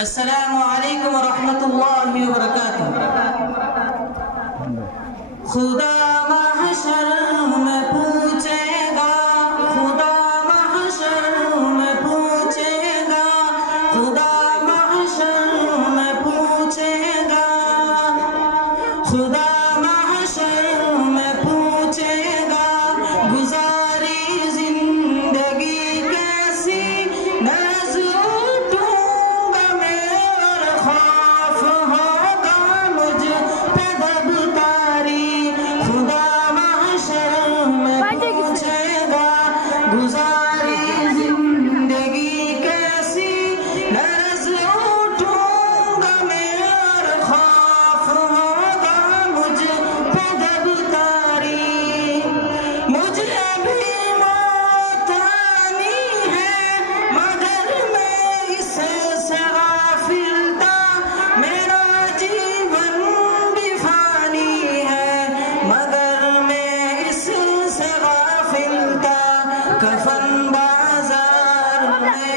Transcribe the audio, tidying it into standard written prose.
अस्सलामु अलैकुम व रहमतुल्लाहि व बरकातुहू। खुदा महशर में पूछेगा, खुदा महशर में पूछेगा, खुदा महशर में पूछेगा, खुदा महशर में पूछेगा, गुजारी जिंदगी कैसी, नज़ उठूंगा मैं और खौफ होगा मुझ पे दबतारी। खुदा महशर में पूछेगा, गुजारी जिंदगी कैसी, नज़ उठूंगा मैं और खौफ होगा मुझ पे दबतारी। मुझे भी मौत आनी है मगर मैं इससे गाफिल था, मेरा जीवन भी फानी है मगर मैं इससे गाफिल था। कफन बाजार में